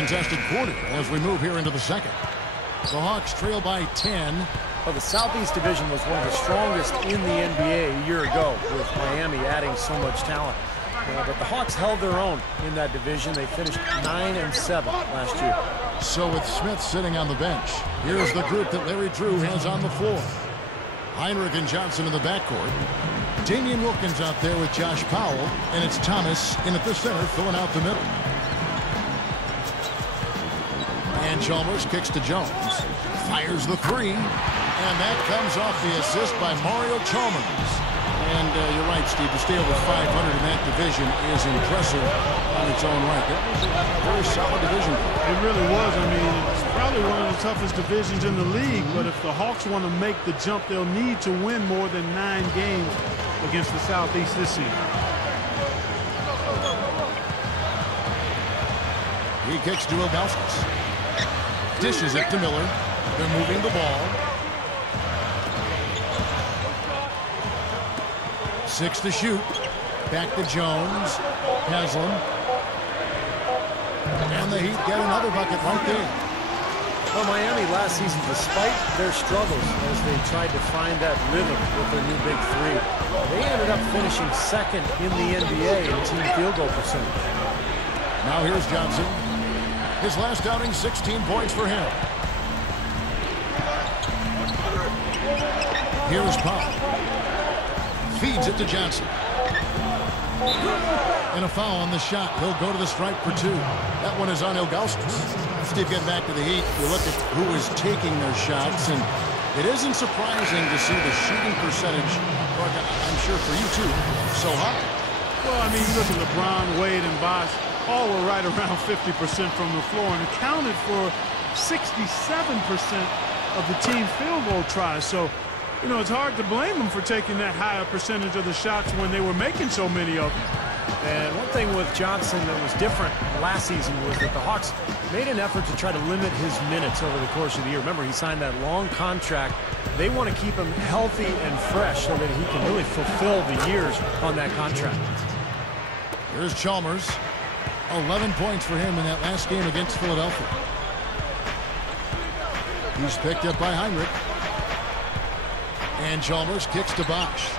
Contested quarter as we move here into the second. The Hawks trail by 10. Well, the Southeast Division was one of the strongest in the NBA a year ago, with Miami adding so much talent. But the Hawks held their own in that division. They finished 9-7 last year. So with Smith sitting on the bench, here's the group that Larry Drew has on the floor. Heinrich and Johnson in the backcourt. Damian Wilkins out there with Josh Powell, and it's Thomas in at the center filling out the middle. And Chalmers kicks to Jones. Fires the three. And that comes off the assist by Mario Chalmers. And you're right, Steve. To stay over 500 in that division is impressive on its own right. That was a very solid division. It really was. I mean, it's probably one of the toughest divisions in the league. But if the Hawks want to make the jump, they'll need to win more than 9 games against the Southeast this season. He kicks to Ilgauskas. Dishes it to Miller. They're moving the ball. 6 to shoot. Back to Jones. Haslam. And the Heat get another bucket right there. Well, Miami last season, despite their struggles as they tried to find that rhythm with their new big three, they ended up finishing second in the NBA in team field goal percentage. Now here's Johnson. His last outing, 16 points for him. Here's Powell. Feeds it to Johnson. And a foul on the shot. He'll go to the stripe for 2. That one is on Ilgauskas. Steve, getting back to the Heat, you look at who is taking their shots, and it isn't surprising to see the shooting percentage, I'm sure for you too, so high. Well, I mean, you look at LeBron, Wade, and Bosh, all were right around 50% from the floor and accounted for 67% of the team field goal tries. So, you know, it's hard to blame them for taking that higher percentage of the shots when they were making so many of them. And one thing with Johnson that was different last season was that the Hawks made an effort to try to limit his minutes over the course of the year. Remember, he signed that long contract. They want to keep him healthy and fresh so that he can really fulfill the years on that contract. Here's Chalmers. 11 points for him in that last game against Philadelphia. He's picked up by Heinrich. And Chalmers kicks to Bosh.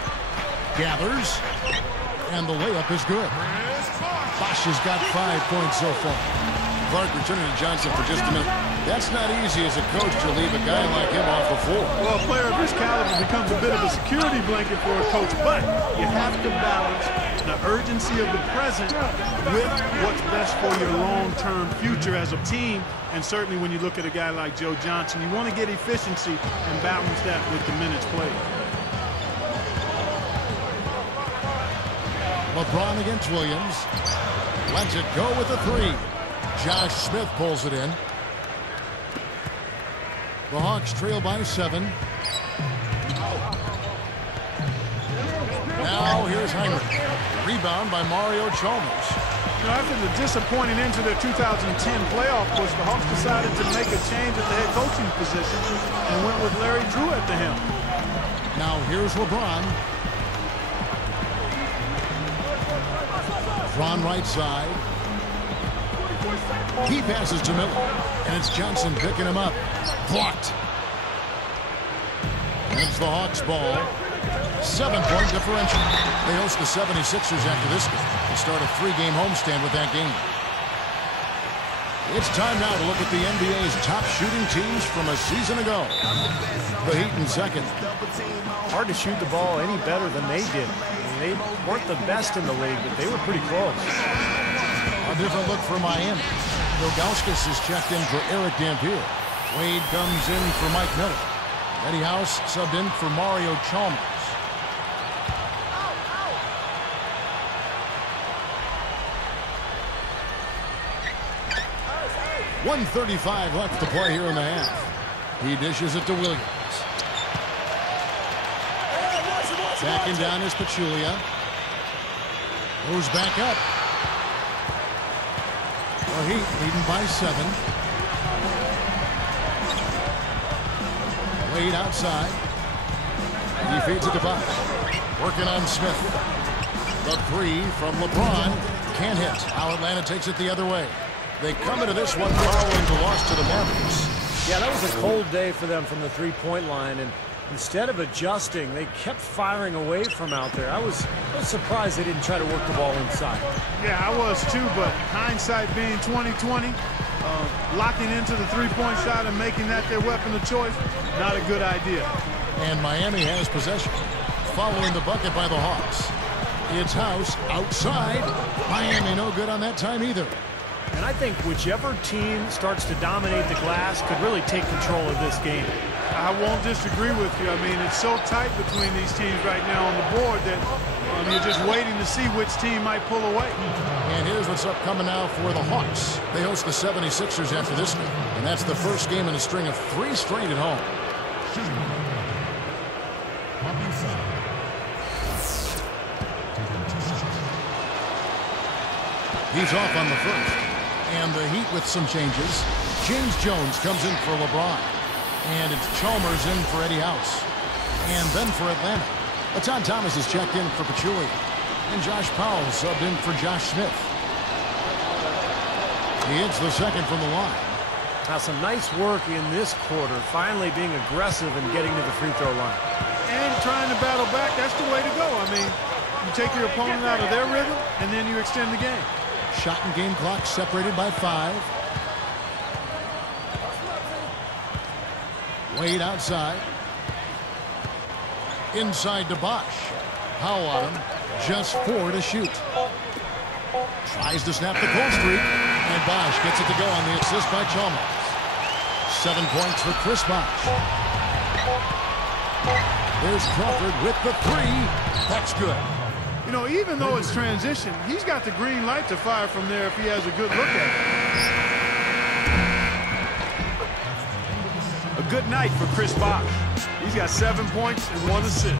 Gathers. And the layup is good. Bosh has got 5 points so far. Clark returning to Johnson for just a minute. That's not easy as a coach to leave a guy like him off the floor. Well, a player of his caliber becomes a bit of a security blanket for a coach, but you have to balance the urgency of the present with what's best for your long-term future as a team. And certainly when you look at a guy like Joe Johnson, you want to get efficiency and balance that with the minutes played. LeBron against Williams. Lets it go with a 3. Josh Smith pulls it in. The Hawks trail by 7. Now here's Heinrich. Rebound by Mario Chalmers. You know, after the disappointing end to their 2010 playoff push, the Hawks decided to make a change at the head coaching position and went with Larry Drew at the helm. Now here's LeBron. LeBron right side. He passes to Miller. And it's Johnson picking him up. Blocked. And it's the Hawks ball. 7-point differential. They host the 76ers after this game. They start a 3-game homestand with that game. It's time now to look at the NBA's top shooting teams from a season ago. The Heat in second. Hard to shoot the ball any better than they did. They weren't the best in the league, but they were pretty close. A different look for Miami. Ilgauskas is checked in for Eric Dampier. Wade comes in for Mike Miller. Eddie House subbed in for Mario Chalmers. .135 left to play here in the half. He dishes it to Williams. Backing down is Pachulia. Goes back up. The Heat leading by 7. Wade outside. He feeds it to Bosh. Working on Smith. The 3 from LeBron. Can't hit. Now Atlanta takes it the other way. They come into this one following the loss to the Mavericks. Yeah, that was a cold day for them from the three-point line, and instead of adjusting, they kept firing away from out there. I was surprised they didn't try to work the ball inside. Yeah, I was too, but hindsight being 20/20, locking into the three-point shot and making that their weapon of choice, not a good idea. And Miami has possession, following the bucket by the Hawks. It's House outside. Miami no good on that time either. And I think whichever team starts to dominate the glass could really take control of this game. I won't disagree with you. I mean, it's so tight between these teams right now on the board that you're just waiting to see which team might pull away. And here's what's upcoming now for the Hawks. They host the 76ers after this game, and that's the first game in a string of 3 straight at home. He's off on the first. And the Heat with some changes. James Jones comes in for LeBron. And it's Chalmers in for Eddie House. And then for Atlanta, Latan Thomas is checked in for Pachulia. And Josh Powell subbed in for Josh Smith. He hits the second from the line. Now some nice work in this quarter, finally being aggressive and getting to the free throw line. And trying to battle back, that's the way to go. I mean, you take your opponent out of their rhythm, and then you extend the game. Shot and game clock separated by 5. Wade outside. Inside to Bosh. Powell on him. Just 4 to shoot. Tries to snap the cold streak. And Bosh gets it to go on the assist by Chalmers. 7 points for Chris Bosh. There's Crawford with the 3. That's good. You know, even though it's transition, he's got the green light to fire from there if he has a good look at it. A good night for Chris Bosh. He's got 7 points and 1 assist.